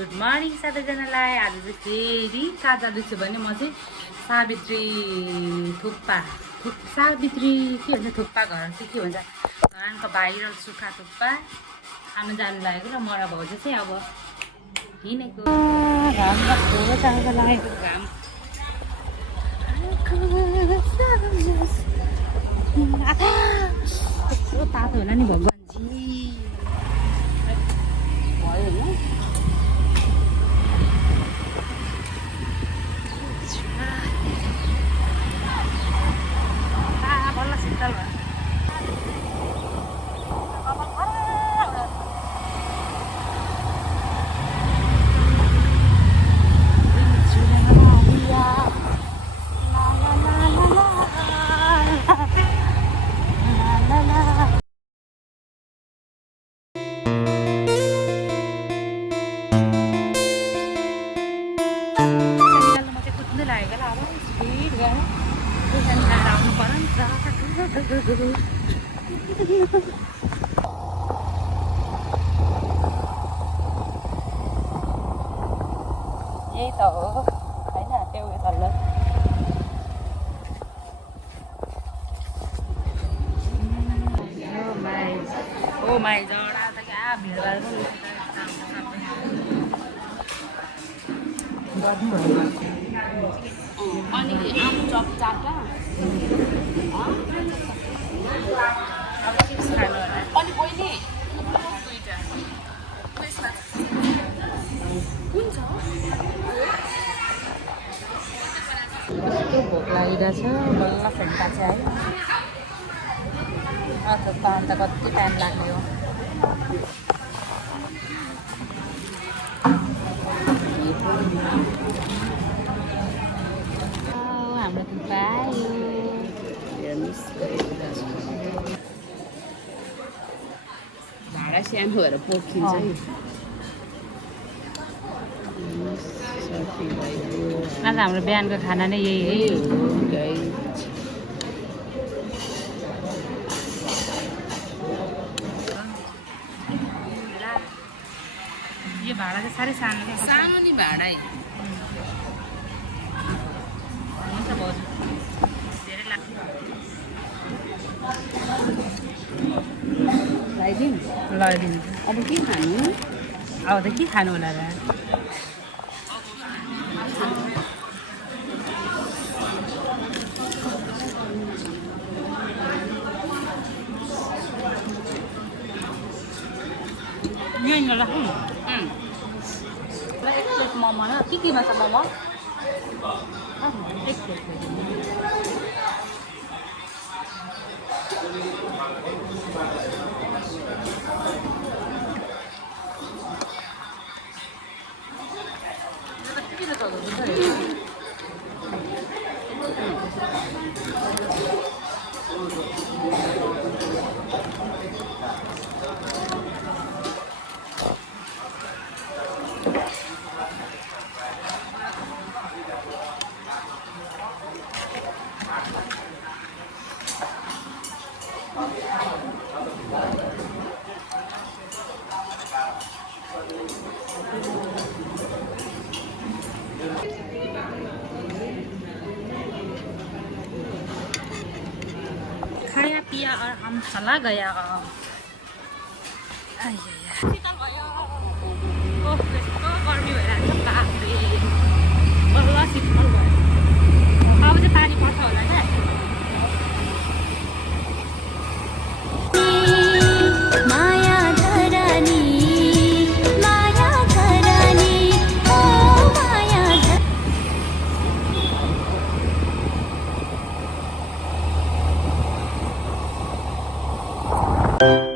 Good morning सबैजनालाई। आज चाहिँ फेरि कहाँ जाँदैछु भने म चाहिँ सावित्री सावित्री के भन्छ थुक्पा घर चाहिँ के भन्छ घरको भाइरल सुक्खा थुक्पा खानु जानु लागेको र मरा भाउजू चाहिँ अब हिँडेको घाममा खोलो जाँदा लागेको घाम कस्तो तातो होला नि भगवान्जी भयो होइन। बल्ल शीतल भयो। यही त हो होइन त्यो उयो तल्लो ओ माई जडा त क्या भिडभाड अनि आम चप चाटा अब चिप्स खानु होला अनि बहिनी दुईवटा कुन छ कस्तो भोक लागिरहेछ बल्ल फेन्टा चाहिँ है थुक्पा अन्त कति टाइम लाग्ने हो। हाम्रो थुक्पा आयो भाडा सानो भएर पोखिन्छ नि। आज हाम्रो बिहानको खाना नै यही है। यो भाडा चाहिँ साह्रै सानो क्या सानो नि भाडा हुन्छ भाउजू धेरै लाग्छ लगाइदिनु अब के खानु अब त के खानु होला र यहीँ राखौँ एक प्लेट मोमो न के केमा छ मोमो एक प्लेट खाया पिया और हम चला गया। शीतल भयो यस्तो गर्मी भइरहेको छ बाफ्रे बल्ल शीतल भयो। अब चाहिँ पानी पर्छ होला क्या you